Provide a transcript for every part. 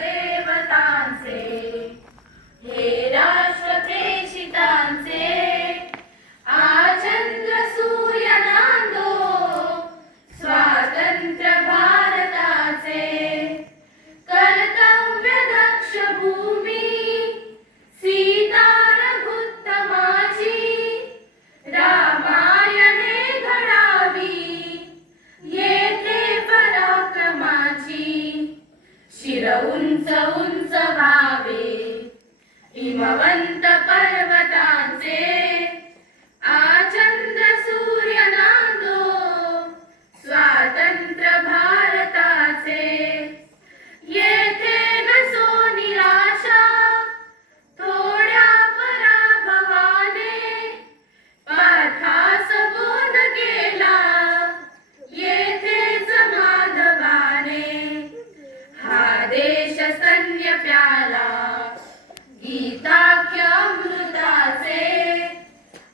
देवतांचे, हे राष्ट्र प्रेषितांचे, आचंद्र सूर्य नांदो स्वातंत्र्य भारताचे, कर्तव्य दक्ष भूमी सीता रघुत्तमाची, रामायणे घडावी येथे पराक्रमाची, शिर उंच उंच व्हावे हिमवंत पर्वतांचे, आचंद्र सूर्य नांदो स्वातंत्र्य भारताचे, येथे नसो निराशा थोड्या पराभवाने, पाठास बोध केला येथेच माधवाने, हा देश स्तन्य प्याला गीताख्य अमृताचे,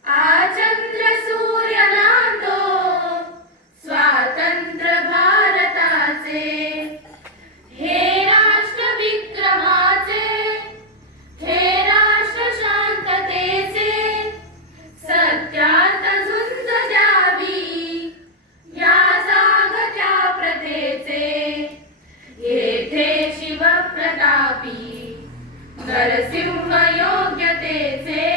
आचंद्र सूर्य नांदो स्वातंत्र्य भारताचे, हे राष्ट्र विक्रमाचे, हे राष्ट्र शांततेचे, सत्यात झुंज द्यावी या जागत्या प्रथेचे, येथे शिवप्रतापी नरसिंह योग्यतेचे,